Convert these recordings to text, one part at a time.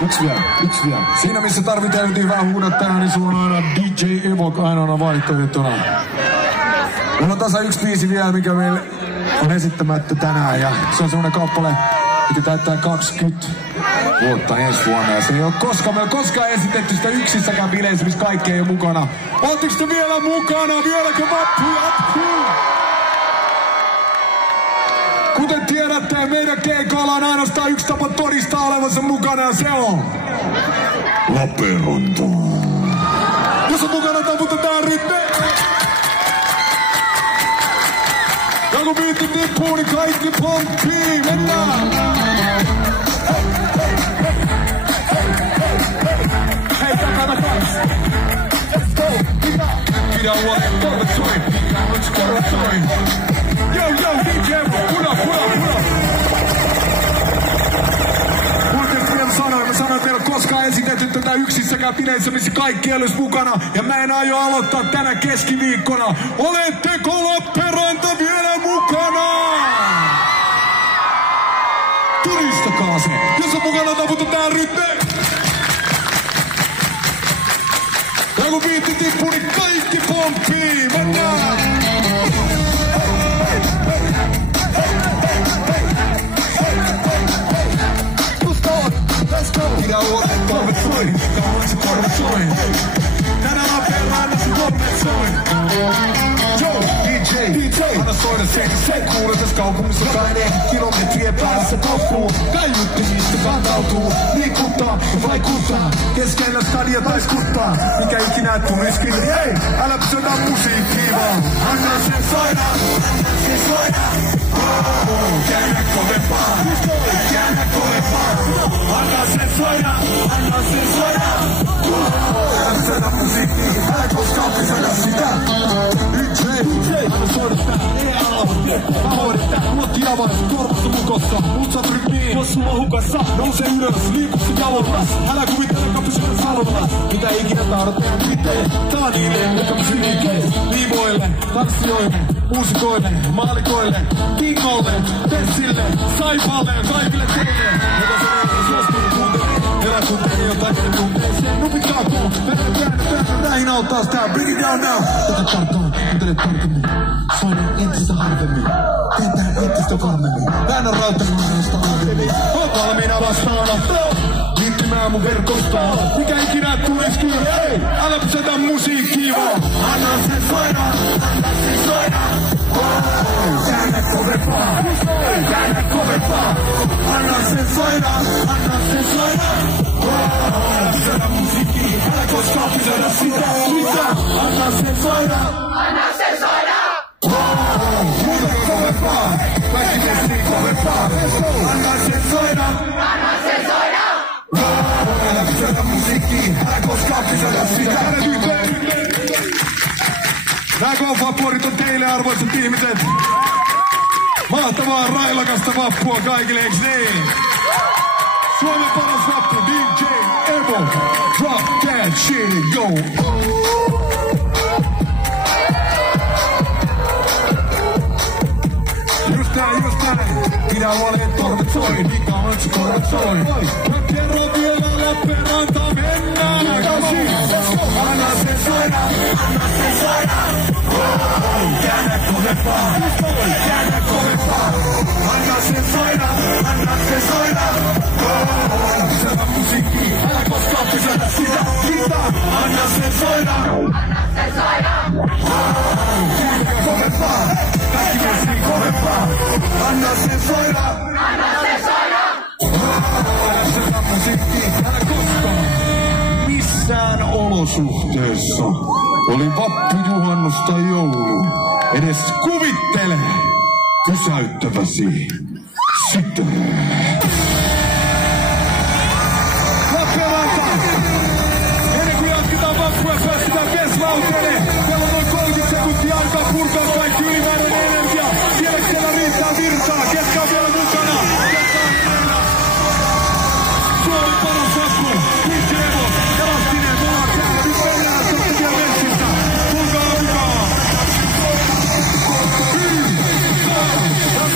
Yksi vielä. Siinä missä tarvitaan vähän huudattaa, niin sulla on aina DJ Evok ainoana vaihtoehtona. Meillä on tasa yksi biisi vielä, mikä meillä on esittämättä tänään. Ja se on semmonen kappale, mikä täyttää 20 vuotta ensi vuonna. Ja se ei ole koskaan esitetty sitä yksissäkään bileissä, missä kaikki ei ole mukana. Ootteko te vielä mukana? Vieläkö vappu jatkuu? Kuten tiedätte, meidän keikoilla on ainoastaan yksi tapa todistaa olevansa mukana, ja se on Lappeenranta. Jos on mukana, taputetaan rinne. Ja kun biitti tippuu, niin kaikki pomppii. Mennään! Hei, takana kans! Let's go! Pidä huolen, korvat soi! Pidä huolen, korvat soi! Yo, DJ, pull up! Kuultiin vielä sanoin, mä sanoin, että ei ole koskaan esitetty tätä yksissäkään bileissä, missä kaikki olisi mukana. Ja mä en aio aloittaa tänä keskiviikkona. Oletteko Lappeenranta vielä mukana? Todistakaa se. Jos on mukana, taputetaan rytteen. Ja kun biitti tippuu, niin kaikki pomppii. Mennään! Pidä huolen, korvat soi. Kauan se korvat soi. Tänään Lappeenrannassa korvat soi. Joo, DJ. Anna soida se kuule tässä kaupungissa. Jokainen kilometrien päässä koppuu. Kaiuttimista kantautuu. Liikuttaa ja vaikuttaa. Keskellä stadia taiskuttaa. Mikä ikinä et tuliskin. Ei, älä pysytä musiikkiin vaan. Anna sen soida. Anna sen soida. Käännä kovempaa. Käännä kovempaa. Anna sen soida. Anna sen soida. Älä pysytä musiikkiin. Älä koskaan pysytä sitä. Anna soida sitä. Ei ala. Mä hoidan sitä. Luotti avaa. Korvassa mukossa. Mutsat rytmiin. Tuossa mua hukassa. Nouse ylös. Liiku se jalollas. Älä kuvittelekaan pysytä salollas. Mitä ikinä tahdot tehdä mitään. Tää on niille, jotka pysyy liikkeelle. Liivoille. Tanssijoille. Muusikoille. Maalikoille. Kingolle. Tessille. Saipaalle. Kaikille teille. Joka sanoo, suostuu kuuntelee. Elä tuntee jotain tunteeseen. Nupikkaa kuun. Väännä näihin auttaa sitä. Bring it down now. Ota tarkkaan. Kuuntele tarkemmin. Soina entistä harvemmin. Teetään entistä varmemmin. Väännä rautakunnasta aavemmin. Oot valmiina vastaanottoon. Liittymään mun verkostaan. Mikä ikinä tulisikin. Hei, älä pysätä musiikkiin vaan. Anna sen soida. Anna sen soida. Käännä kovempaa. Käännä kovempaa. Anna sen soida. Anna sen soida. Älä pysätä musiikkiin. Älä koskaan pysätä sitä. Anna sen soida. Anna sen soida. Muuta kovempaa. Kaikki kesti kovempaa. Anna sen soida. Anna sen soida. Älä pysätä musiikkiin. Älä koskaan pysätä sitä. Nää golf-vappuorit on teille, arvoisat ihmiset. Mahtavaa railakasta vappua kaikille, eiks niin? Suomen paras vappu, DJ Evo. Drop that shit, go! Just näin. Pidä huolen, korvat soi. Niin kauan se korvat soi. Mä kerron vielä Lappeenranta, mennään. Anna sen soida. Anna sen soida. Käännä kovempaa. Käännä kovempaa. Anna sen soida. Anna sen soida. Älä pysätä musiikkiin. Älä koskaan pysätä sitä. Anna sen soida. Anna sen soida. Käännä kovempaa. Kaikki kesti kovempaa. Anna sen soida. Anna sen soida. Älä pysätä musiikkiin. Älä koskaan. Missään olosuhteessa. Oli vappu, juhannus tai joulu. Edes kuvittele pysäyttäväsi sitä. Lappeenranta! Ennen kuin jatketaan vappua ja päästetään kesvauteelle. Meillä on noin 30 sekuntia aikaa purkaa kaikki ylimääräinen energia. Siellä riittää virtaa. Ketkä on vielä mukana? Ketkä on enemmän? Suomen paras vappu. DJ Evo. Elastinen. Me ollaan täällä. Nyt mennään vielä versistä. Tulkaa mukaan.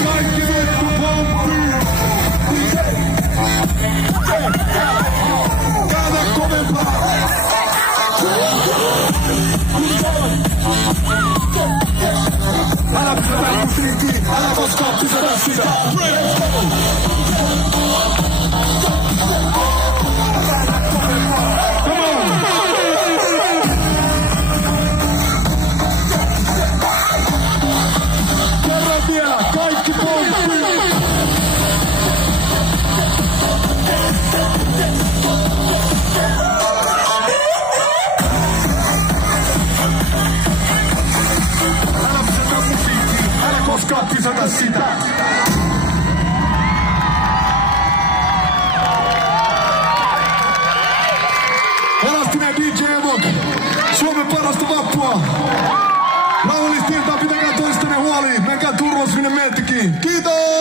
Kaikki vittu pomppii. Rauhallisesti iltaa, pitäkää toistanne huoli. Menkää turvassa minne meettekin. Kiitos!